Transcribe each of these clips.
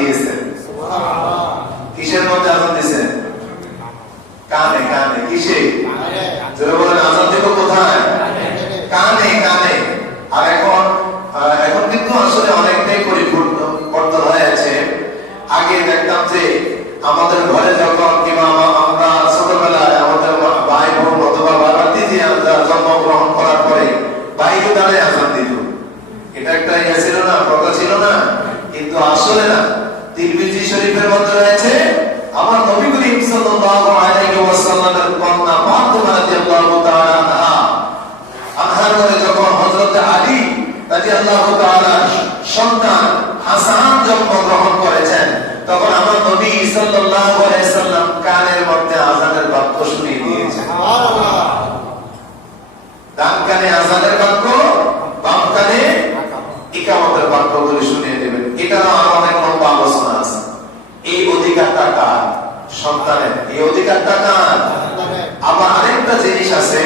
দিয়েছেন। কিসের মধ্যে আযান দিয়েছেন? কানে। কানে কিসে? যারা বলেন আযান দিব কোথায়? কানে। কানে। আর এখন কিন্তু আসলে অনেকটাই পরিবর্তন হয়েছে। আগে দেখতাম যে আমাদের ঘরে যখন কিংবা আমরা ছোটবেলায় আমাদের ভাই বোন অথবা বাবা দিদি জন্মগ্রহণ করার পরে বাইরে দাঁড়িয়ে আযান দিত। এটা একটা ইয়ে ছিল না, প্রথা ছিল না, কিন্তু আসলে না। তিরমিজি শরীফের মধ্যে রয়েছে আমার নবী করিম সাল্লাল্লাহু আলাইহি ওয়াসাল্লামের কন্যা ফাতিমা রাদিয়াল্লাহু তাআলা আনহার ঘরে যখন হযরত আলী রাদিয়াল্লাহু তাআলা সন্তান হাসান জন্মগ্রহণ করেছেন, তখন আমার নবী সাল্লাল্লাহু আলাইহি ওয়াসাল্লাম কানের মধ্যে আযানের বাক্য শুনিয়ে দিয়েছেন। সুবহানাল্লাহ। ডান কানে আযানের বাক্য, বাম কানে ইকামতের বাক্যগুলি শুনিয়ে দেবেন। এটা আরো অনেক লম্বা আলোচনা আছে। এই অধিকারটা কার? সন্তানের। এই অধিকারটা কার? আবার আরেকটা জিনিস আছে,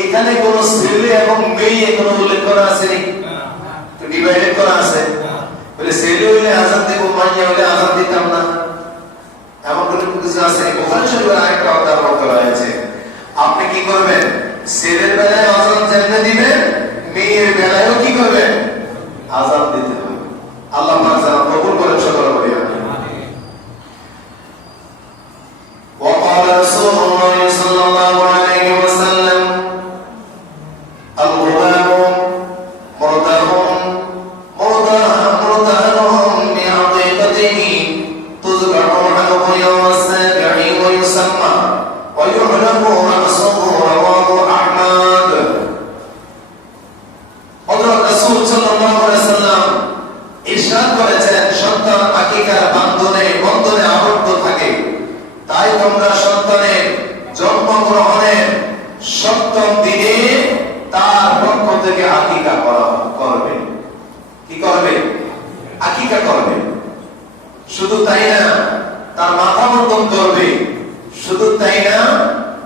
এখানে কোন ছেলে এবং মেয়ে কোনো উল্লেখ করা আছে নি? ডিভাইডেড করা আছে। বলে ছেলে হইলে আযান দেব, মাইয়া হইলে আযান দিতাম না, এমন কোনো কিছু আছে? বুখারী শরীফের আরেকটা অধ্যায় বলা হয়েছে, আপনি কি করবেন? ছেলের বেলায় আযান যেমনে দিবেন, মেয়ের বেলায়ও কি করবেন? আযান দিতে হবে। আল্লাহ পাক যেন কবুল করেন সকল বলি আমিন। وقال رسول الله صلى الله عليه وسلم الغلام مرتهن بعقيقته تذبح عنه يوم السابع ويسمى ويعلم رأسه رواه أحمد. হযরত রাসূল সাল্লাল্লাহু আলাইহি ওয়াসাল্লাম ইরশাদ করেছেন, সন্তান আকিকার বন্ধনে আবদ্ধ থাকে, তাই তোমরা সন্তানের জন্মগ্রহণের ৭ম দিনে তার পক্ষ থেকে আকিকা করবে। কি করবে? আকিকা করবে। শুধু তাই না, তার মাথা বন্ধন করবে। শুধু তাই না,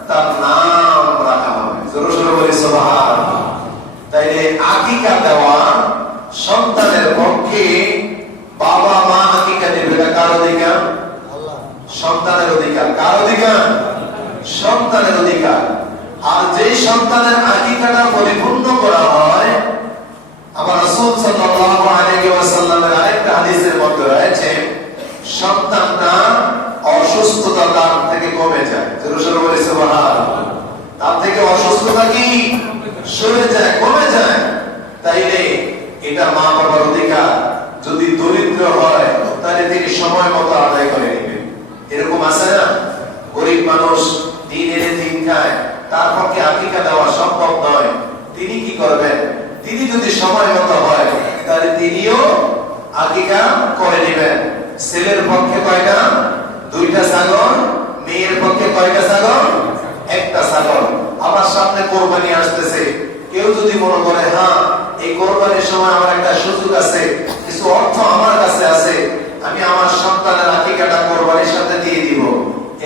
তার নাম রাখা হবে। জোরে জোরে বলি সুবহানাল্লাহ। তাইলে আকিকা দেওয়া সন্তানের পক্ষে, বাবা মা আকিকা দেবে, এটা কার অধিকার? সন্তানের অধিকার। কার অধিকার? সন্তানের অধিকার। আর যে সন্তানের আকিকাটা পরিপূর্ণ করা হয়, আবার রাসূল সাল্লাল্লাহু আলাইহি ওয়াসাল্লামের আরেকটা হাদিসের মধ্যে রয়েছে, সন্তানটা অসুস্থতা তার থেকে কমে যায়। জোরে বলে সুবহানাল্লাহ। তার থেকে অসুস্থতা কি সরে যায়, কমে যায়। তাইলে এটা মা বাবার অধিকার। যদি দরিদ্র হয় তাহলে তিনি সময় মতো আদায় করে নেবেন। এরকম আছে না, গরিব মানুষ দিন এনে দিন খায়, তার পক্ষে আকিকা দেওয়া সম্ভব নয়, তিনি কি করবেন? তিনি যদি সময় মতো হয় তাহলে তিনিও আকিকা করে নেবেন। ছেলের পক্ষে কয়টা? 2টা ছাগল। মেয়ের পক্ষে কয়টা ছাগল? 1টা ছাগল। আমার সামনে কোরবানি আসতেছে, কেউ যদি মনে করে হ্যাঁ এই কোরবানির সময় আমার একটা সুযোগ আছে, কিছু অর্থ আমার কাছে আছে, আমি আমার সন্তানের আকিকাটা কোরবানির সাথে দিয়ে দিব,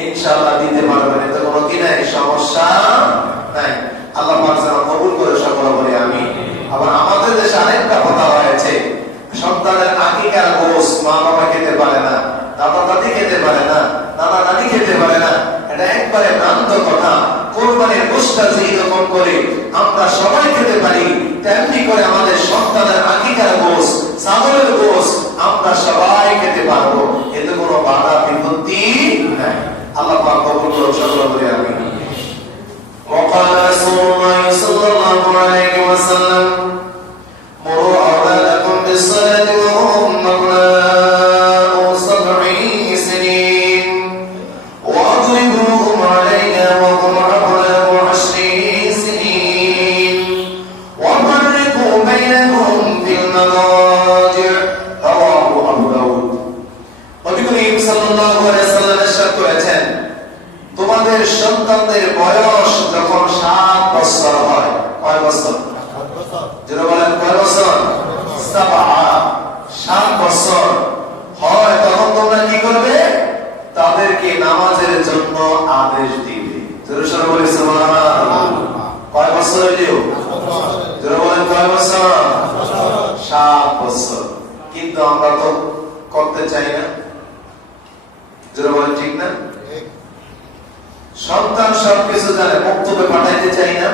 ইনশাআল্লাহ দিতে পারবেন। এতে কোনো কি নাই, সমস্যা নাই। আল্লাহ পাক যেন কবুল করে সকল বলি আমিন। আবার আমাদের দেশে আরেকটা কথা হয়েছে, সন্তানের আকিকার গোশ মা বাবা খেতে পারে না, দাদা দাদি খেতে পারে না, দাদা দাদি খেতে পারে না। এটা একবারে ভ্রান্ত কথা। কোরবানির গোশটা যেই রকম করে আমরা সবাই খেতে পারি, তেমনি করে আমাদের সন্তানের আকিকার গোশ, ছাগলের গোশ আমরা সবাই খেতে পারবো। এতে কোনো বাধা বিপত্তি নাই। আল্লাহ পাক কবুল করুন সকল বলি আমিন। وقال رسول الله صلى الله عليه وسلم مروا أولادكم بالصلاة وهم أبناء 7 سنين واضربوهم عليها وهم أبناء 10 سنين وفرقوا بينهم في المضاجع رواه أبو داود. নবী করিম সাল্লাল্লাহু আলাইহি ওয়াসাল্লাম ইরশাদ করেছেন, তোমাদের সন্তানদের বয়স যখন 7 বছর হয়, কয় বছর? 7 বছর। যারা বলেন কয় বছর? 7 বছর হয়, তখন তোমরা কি করবে? তাদেরকে নামাজের জন্য আদেশ দিবে। যারা বলে সুবহানাল্লাহ। কয় বছর হইলো? যারা বলেন কয় বছর? 7 বছর। কিন্তু আমরা তো করতে চাই না। যারা বলেন ঠিক না? সন্তান সবকিছু জানে, বক্তব্যে পাঠাইতে চাই না,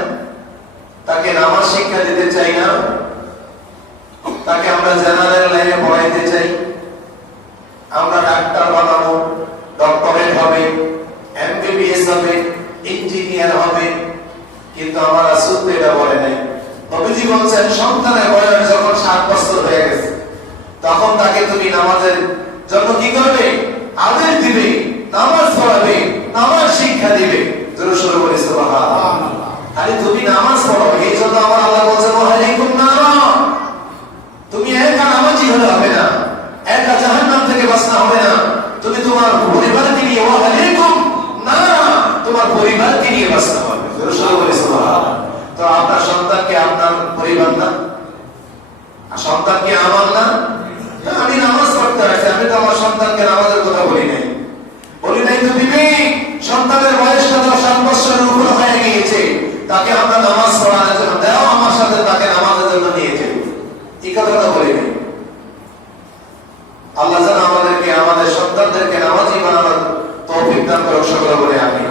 তাকে নামাজ শিক্ষা দিতে চাই না, তাকে আমরা জেনারেল লাইনে পড়াইতে চাই, আমরা ডাক্তার বানাবো, ডক্টরেট হবে, এমবিবিএস হবে, ইঞ্জিনিয়ার হবে, কিন্তু আমার রাসূল তো এটা বলে নাই। নবীজি বলছেন সন্তানের বয়স যখন 7 বছর হয়ে গেছে তখন তাকে তুমি নামাজের জন্য কি করবে? আদেশ দিবে, নামাজ পড়াবে, নামাজ শিক্ষা দিবে। জোরে সোরে বলি সুবহানাল্লাহ। খালি তুমি নামাজ পড়ো, এই জন্য আমার আল্লাহ বলছেন ওয়ালাইকুম নারা, তুমি একা নামাজি হলে হবে না, একা জাহান্নাম থেকে বাঁচতে হবে না, তুমি তোমার পরিবারকে নিয়ে ওয়ালাইকুম নারা, তোমার পরিবারকে নিয়ে বাঁচতে হবে। জোরে সোরে বলি সুবহানাল্লাহ। তো আপনার সন্তানকে আপনার পরিবার না, আর সন্তানকে আমার না। আমি নামাজ পড়তে আসছি, আমি তো আমার সন্তানকে নামাজের কথা বলি নাই। বলি নাই তো বিবি, সন্তানের বয়সটা তো 7 বছরের উপর হয়ে গিয়েছে, তাকে আমরা নামাজ পড়ানোর জন্য দাও, আমার সাথে তাকে নামাজের জন্য নিয়ে যাই, এই কথাটা বলি নাই। আল্লাহ যেন আমাদেরকে, আমাদের সন্তানদেরকে নামাজি বানানোর তৌফিক দান করুন, সকলে বলে আমিন।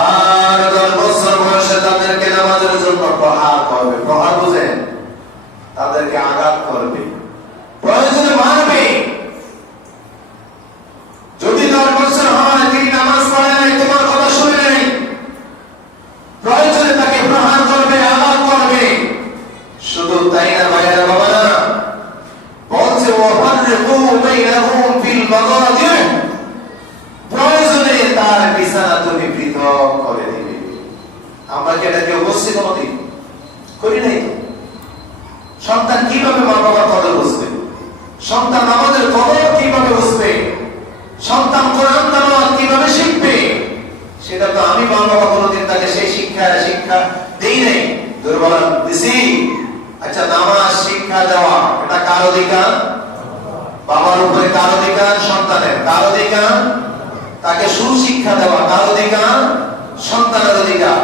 আর 10 বছর বয়সে তাদেরকে নামাজের জন্য প্রহার করবে। প্রহার বুঝেন? তাদেরকে আঘাত করবে, প্রয়োজনে মারবে। যদি 10 বছর হয় তিনি নামাজ পড়ে নাই, তোমার কথা শুনে নাই, প্রয়োজনে তাকে প্রহার করবে, আঘাত করবে। শুধু তাই না ভাইরা বাবারা, বলছে ওয়াফাররিকু বাইনাহুম ফিল মাদাজি', প্রয়োজনে তার বিছানা তুমি পৃথক করে দিবে। আমরা কি এটাকে উপস্থিত কোনদিন করি নাই? সন্তান কিভাবে মা বাবার কদর বুঝবে? সন্তান আমাদের কদর কিভাবে বুঝবে? সন্তান কোরআন তেলাওয়াত কিভাবে শিখবে? সেটা তো আমি মা বাবা কোনদিন তাকে সেই শিক্ষা দেই নাই। দুর্বল দিছি। আচ্ছা, নামাজ শিক্ষা দেওয়া এটা কার অধিকার? বাবার উপরে কার অধিকার? সন্তানের। কার অধিকার? তাকে সুশিক্ষা দেওয়া কার অধিকার? সন্তানের অধিকার।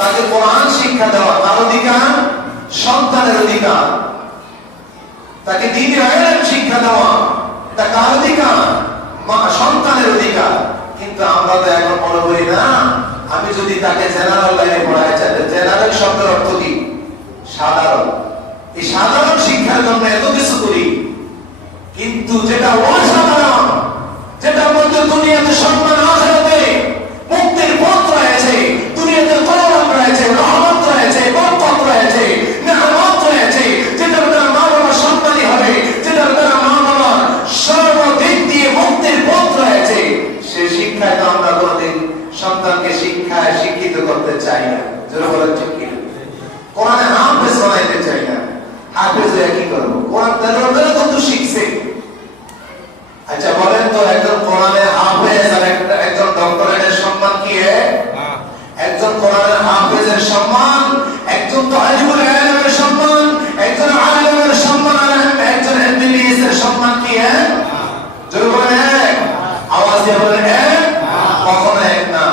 তাকে কোরআন শিক্ষা দেওয়া কার অধিকার? সন্তানের অধিকার। তাকে দ্বীনের ইলম শিক্ষা দেওয়া এটা কার অধিকার? সন্তানের অধিকার। কিন্তু আমরা তো এখন মনে করি না, আমি যদি তাকে জেনারেল লাইনে পড়াই চাই, জেনারেল শব্দের অর্থ কি? সাধারণ। এই সাধারণ শিক্ষার জন্য এত কিছু করি, কিন্তু যেটা অসাধারণ, যেটার মধ্যে দুনিয়াতে সম্মান, আখিরাতে মুক্তির পথ রয়েছে, দুনিয়াতে কল্যাণ রয়েছে, রহমত রয়েছে, বরকত রয়েছে, নিয়ামত রয়েছে, যেটার দ্বারা মা বাবা সম্মানী হবে, যেটার দ্বারা মা বাবার সর্বদিক দিয়ে মুক্তির পথ রয়েছে, সেই শিক্ষায় তো আমরা কোনদিন সন্তানকে শিক্ষায় শিক্ষিত করতে চাই না। যারা বলেন ঠিক কি? কোরআনে হাফেজ বানাইতে চাই না। হাফেজ হয়ে কি করবো? কোরআন তেলাওয়াত কত শিখছে। আচ্ছা বলেন তো, একজন কোরআনের হাফেজ আর একজন ডক্টরেটের সম্মান কি? একজন কোরআনের হাফেজের সম্মান, একজন তালিবুল ইলমের সম্মান, একজন আলেমের সম্মান, আর একজন এমবিবিএস এর সম্মান কি? জোরে বলেন এক, আওয়াজ দিয়ে বলেন এক। কখনো এক না।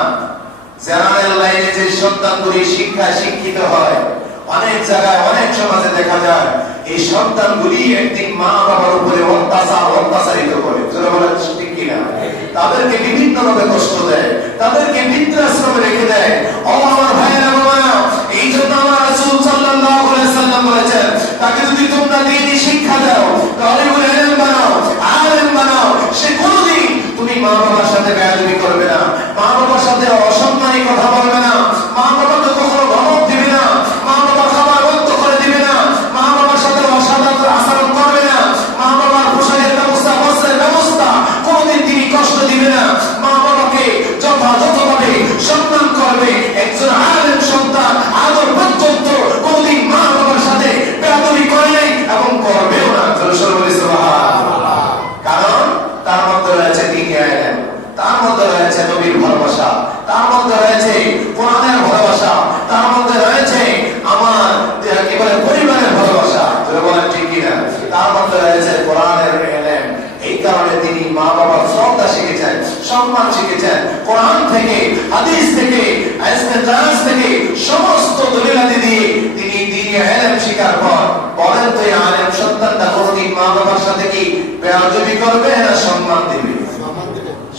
জেনারেল লাইনে যে সন্তানগুলি শিক্ষায় শিক্ষিত হয়, অনেক জায়গায় অনেক সমাজে দেখা যায় এই সন্তানগুলি একদিন মা বাবার উপরে অত্যাচারিত করে। ঠিক কিনা? তাদেরকে বিভিন্ন ভাবে কষ্ট দেয়, তাদেরকে বৃদ্ধাশ্রমে রেখে দেয়। ও আমার ভাইয়েরা বাবারা, এই জন্য আমার রাসূল সাল্লাল্লাহু আলাইহি সাল্লাম বলেছেন, তাকে যদি তোমরা দ্বীনি শিক্ষা দাও, তালিবুল ইলম বানাও, আলেম বানাও, সে কোনদিন তুমি মা বাবার সাথে বেয়াদবি করবে না, মা বাবার সাথে অসম্মানী কথা বলবে না, মা বাবাকে কখনো ধমক দিবে না, মা বাবার খাবার বন্ধ করে দিবে না, মা বাবার সাথে অসদাচর আচরণ করবে না, মা বাবার পোশাকের ব্যবস্থা, বস্ত্রের ব্যবস্থা কোনদিন তিনি কষ্ট দিবে না, মা বাবাকে যথাযথভাবে সম্মান করবে। একজন আলেম সন্তান আদর পর্যন্ত কোনদিন মা বাবার সাথে বেয়াদবি করে নাই এবং করবেও না। সুবহানাল্লাহ। কারণ তার মধ্যে রয়েছে দ্বীনি ইলম, তার মধ্যে রয়েছে নবীর ভালোবাসা, তার মধ্যে রয়েছে কোরআনের ভালোবাসা, তার মধ্যে রয়েছে আমার কি বলে পরিবারের ভালোবাসা। যারা বলেন ঠিক কিনা? তার মধ্যে রয়েছে কোরআনের ইলম। এই কারণে তিনি মা বাবার শ্রদ্ধা শিখেছেন, সম্মান শিখেছেন। কোরআন থেকে, হাদিস থেকে, ইসলাম থেকে সমস্ত দলিলাদি দিয়ে তিনি তিনি ইলম শিখার পর বলেন তো এই আলেম সন্তানটা কোনদিন মা বাবার সাথে কি বেয়াদবি করবে না সম্মান দিবে?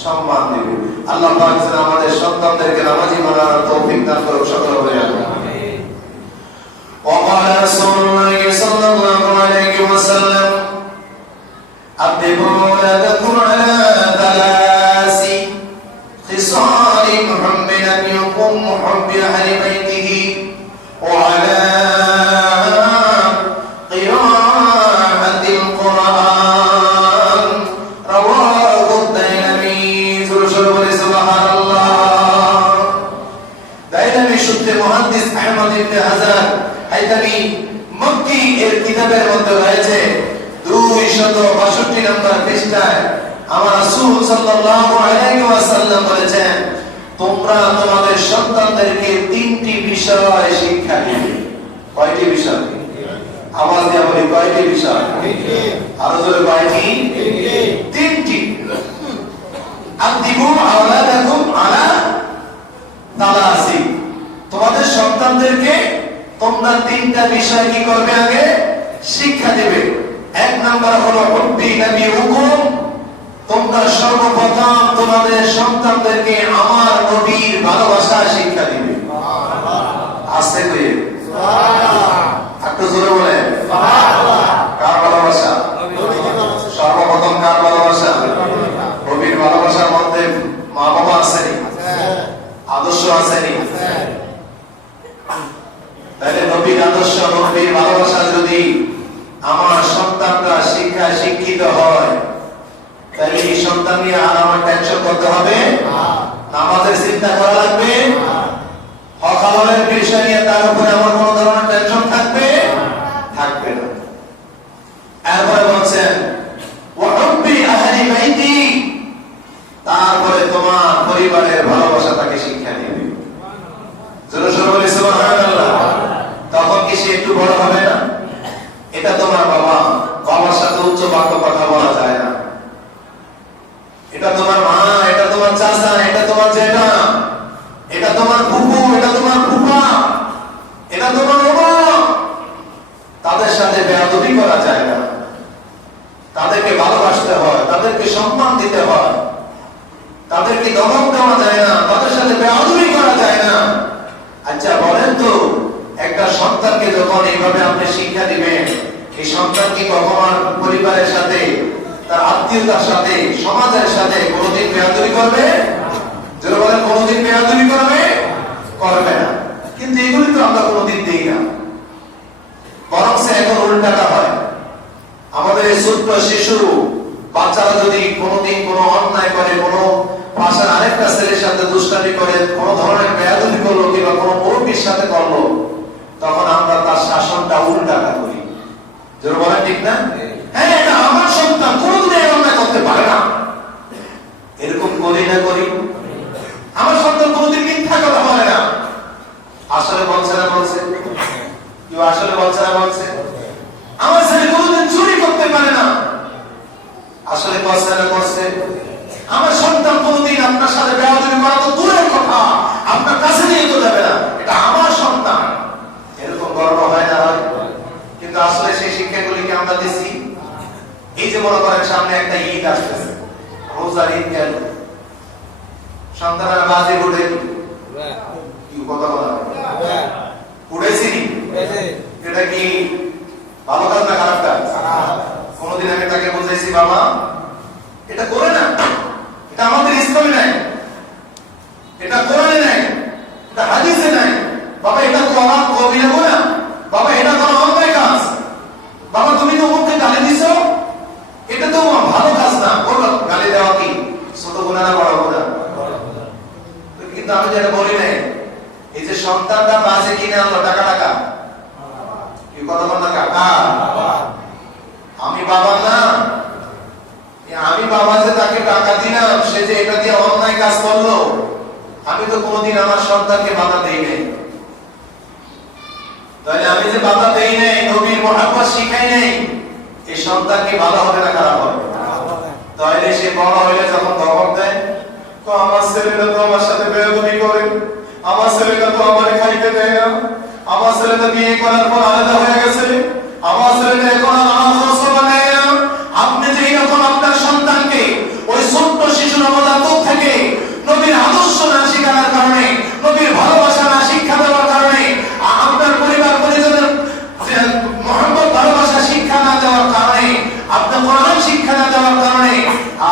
সম্মান দিবে। আল্লাহ পাক যেন আমাদের সন্তানদেরকে নামাজি বানানোর তৌফিক দান করুন, সকল বলে আমিন। وقال رسول الله صلى الله عليه وسلم أدبوا أولادكم على ثلاث خصال محب نبيكم محب أهل بيته وعلى قراءة القرآن رواه الديلمي سبحان الله ديلمي شد محدث أحمد بن حزان হাইতামি মক্কি এর কিতাবের মধ্যে রয়েছে 262 নম্বর পৃষ্ঠায় আমার রাসূল সাল্লাল্লাহু আলাইহি ওয়াসাল্লাম বলেছেন, তোমরা তোমাদের সন্তানদেরকে তিনটি বিষয় শিক্ষা দিবে। কয়টি বিষয়? আওয়াজ দিয়ে বলি, কয়টি বিষয়? আরো জোরে, কয়টি? তিনটি। আদিবু আওলাদাকুম আলা তালাসি, তোমাদের সন্তানদেরকে তোমরা তিনটা বিষয় কি করবে? আগে শিক্ষা দেবে। এক নাম্বার হলো হুব্বি নবীকুম, তোমরা সর্বপ্রথম তোমাদের সন্তানদেরকে আমার নবীর ভালোবাসা শিক্ষা দিবে। আস্তে করে সুবহানাল্লাহ, একটু জোরে বলেন সুবহানাল্লাহ। কার ভালোবাসা? সর্বপ্রথম কার ভালোবাসা? নবীর ভালোবাসার মধ্যে মা বাবা আছেন, আদর্শ আছেন। তাহলে নবীর আদর্শ, নবীর ভালোবাসা যদি আমার সন্তানরা শিক্ষায় শিক্ষিত হয়, তাহলে এই সন্তান নিয়ে আর আমার টেনশন করতে হবে? নামাজের চিন্তা করা লাগবে? হক হালালের বিষয় নিয়ে তার উপরে আমার কোনো ধরনের টেনশন থাকবে? থাকবে না। এরপরে বলছেন ওয়া হুব্বি আহলি বাইতি, তারপরে তোমার পরিবারের ভালোবাসা তাকে শিক্ষা দিবে। জোরে জোরে বলি সুবহানাল্লাহ। তখন কি সে একটু বড় হবে না? এটা তোমার বাবা, বাবার সাথে উচ্চ বাক্য কথা বলা যায় না। এটা তোমার মা, এটা তোমার চাচা, এটা তোমার জেঠা, এটা তোমার ফুফু, এটা তোমার ফুফা, এটা তোমার বাবা, তাদের সাথে বেয়াদবি করা যায় না। তাদেরকে ভালোবাসতে হয়, তাদেরকে সম্মান দিতে হয়, তাদেরকে দমন দেওয়া যায় না, তাদের সাথে বেয়াদবি করা যায় না। আচ্ছা বলেন তো, একটা সন্তানকে যখন এইভাবে আপনি শিক্ষা দিবেন, এই সন্তান কি কখনো পরিবারের সাথে, তার আত্মীয়তার সাথে, সমাজের সাথে কোনোদিন বেয়াদবি করবে? যারা বলেন কোনোদিন বেয়াদবি করবে? করবে না। কিন্তু এগুলি তো আমরা কোনোদিন দেই না, বরং এখন উল্টাটা হয়। আমাদের এই ছোট্ট শিশু বাচ্চারা যদি কোনোদিন কোনো অন্যায় করে, কোনো পাশার আরেকটা ছেলের সাথে দুষ্টামি করে, কোনো ধরনের বেয়াদবি করলো কিংবা কোনো মুরব্বির সাথে করলো, তখন আমরা তার শাসনটা উল্টাটা করি। যারা বলেন ঠিক না? হ্যাঁ, এটা আমার সন্তান, কোনোদিন এই অন্যায় করতে পারে না, এরকম করি না? করি। আমার সন্তান কোনোদিন মিথ্যা কথা বলে না। আসলে বলছে না? বলছে। কেউ আসলে বলছে না? বলছে। আমার ছেলে কোনোদিন চুরি করতে পারে না। আসলে করছে না? করছে। আমার সন্তান কোনোদিন আপনার সাথে বেয়াদবি করা তো দূরের কথা, আপনার কাছে নিয়ে তো যাবে না, এটা আমার সন্তান। এরকম গর্ব হয় না? হয়। কিন্তু আসলে সেই শিক্ষাগুলিকে আমরা দিচ্ছি। এই যে মনে করেন সামনে একটা ঈদ আসতেছে, রোজার ঈদ গেল, সন্তানেরা বাজি উঠে কি কথা বলা উঠেছি, এটা কি ভালো কাজ না খারাপ কাজ? কোনদিন আমি তাকে বুঝাইছি, বাবা এটা করে না, এটা আমাদের ইসলামে নাই, এটা কোরআনে নাই, এটা হাদিসে নাই। বাবা এটা তো আমার কবিরা গুনাহ, বাবা এটা তো অন্যায় কাজ, বাবা তুমি তো ওকে গালি দিছো, এটা তো ভালো কাজ না। বললো গালি দেওয়া কি ছোট গুনাহ না বড় গুনাহ? কিন্তু আমি যেটা বলি নাই, এই যে সন্তানটা বাজে কিনে আনলো টাকা টাকা, কি কথা বল না কাকা, আমি বাবা না, আমি বাবা যে তাকে টাকা দিলাম, সে যে এটা দিয়ে অন্যায় কাজ করলো, আমি তো কোনোদিন আমার সন্তানকে বাধা দেই নাই। তাহলে আমি যে বাধা দেই নাই, নবীর মহব্বত শিখাই নাই, এই সন্তান কি ভালো হবে না খারাপ হবে? তাহলে সে বড় হইলে যখন ধমক দেয়, তো আমার ছেলেটা তো আমার সাথে বেয়াদবি করে, আমার ছেলেটা তো আমারে খাইতে দেয় না, আমার ছেলেটা বিয়ে করার পর আলাদা হয়ে গেছে, আমার ছেলেটা এখন আমার খোঁজ নেয় না। আপনি যে এরকম আপনার সন্তানকে ওই ছোট্ট শিশুর অবদান থেকে নবীর আদর্শ না শেখানোর কারণে, নবীর ভালোবাসা না শিক্ষা দেওয়ার কারণে, আপনার পরিবার পরিজনের মহব্বত ভালোবাসা শিক্ষা না দেওয়ার কারণে, আপনার কোরআন শিক্ষা না দেওয়ার কারণে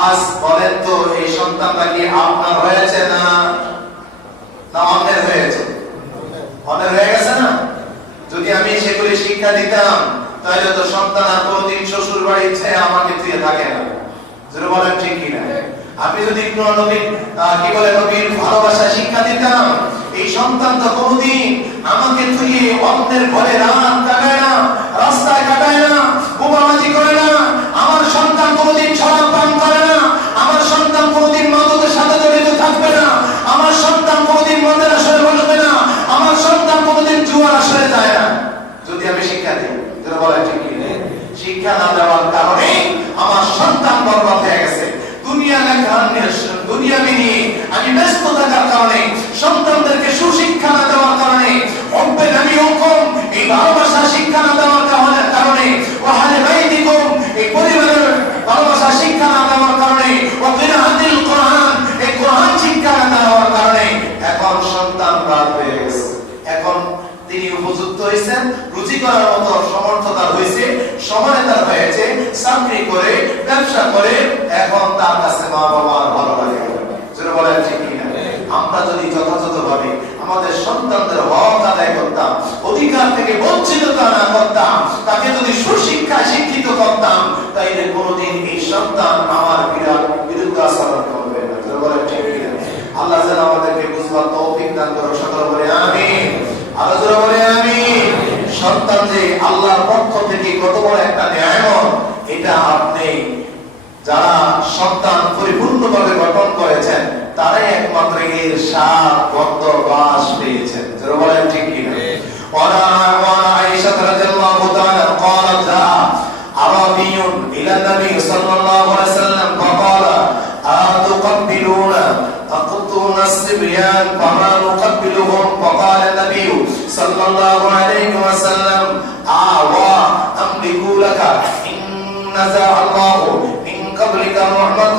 আজ বলেন তো এই সন্তানটা কি আপনার হয়েছে না অন্যের হয়েছে? অন্যের হয়ে গেছে না? যদি আমি সেগুলি শিক্ষা দিতাম তাহলে তো সন্তান আর কোনদিন শ্বশুর বাড়ির ছেড়ে আমাকে তুই থাকে না। যেটা বলেন ঠিক কিনা? আপনি যদি নবীর ভালোবাসা শিক্ষা দিতাম, এই সন্তান তো কোনদিন আমাকে তুই অন্যের ঘরে রাত কাটায় না, রাস্তায় কাটায় না, বোমাবাজি করে না। আমার সন্তান কোনদিন শরাব পান করে না, আমার সন্তান কোনদিন মাদকের সাথে জড়িত থাকবে না, আমার সন্তান কোনদিন মদের আসরে বসবে না, আমার সন্তান কোনদিন জুয়ার আসরে যায় না। যদি আমি শিক্ষা দিই, যেটা বলেন ঠিক কিনা? শিক্ষা না দেওয়ার কারণে আমার সন্তান বরবাদ হয়ে গেছে। দুনিয়াবি নিয়ে আমি ব্যস্ত থাকার কারণে, সন্তানদেরকে সুশিক্ষা না দেওয়ার কারণে, এই ভালোবাসা শিক্ষা না দেওয়ার কারণে, এই পরিবারের ভালোবাসা শিক্ষা না দেওয়ার কারণে, এই কোরআন শিক্ষা না দেওয়ার কারণে এখন সন্তান বাদ হয়ে গেছে। এখন তিনি উপযুক্ত হয়েছেন, রুচি করার মতো সমর্থতা হয়েছে, সময় তার হয়েছে, চাকরি করে ব্যবসা করে এখন তার কাছে মা বাবার ভালো লাগে। যেটা বলেন ঠিক কিনা? আমরা যদি যথাযথভাবে আমাদের সন্তানদের হক আদায় করতাম, অধিকার থেকে বঞ্চিত না করতাম, তাকে যদি সুশিক্ষায় শিক্ষিত করতাম, তাইলে কোনোদিন এই সন্তান আমার বিরুদ্ধে আচরণ করবে না। যেটা বলেন ঠিক কিনা? আল্লাহ যেন আমাদেরকে বুঝবার তৌফিক দান করুন। সকলে বলে আমিন। আরো জোরে বলে আমিন। সন্তান যে আল্লাহর পক্ষ থেকে কত বড় একটা নিয়ামত, এটা আপনি যারা সন্তান পরিপূর্ণভাবে গঠন করেছেন তারাই একমাত্র এর স্বাদ গন্ধ বাস পেয়েছেন। যারা বলেন ঠিক কিনা? ওয়ালা আয়েশা রাদিয়াল্লাহু তাআলা قالت عربي الى النبي صلى الله عليه وسلم فقال أتقبلون تقطون الصبيان فما نقبلهم فقال النبي صلى الله عليه وسلم وأملك لك إن نزع الله من قبلك رحمة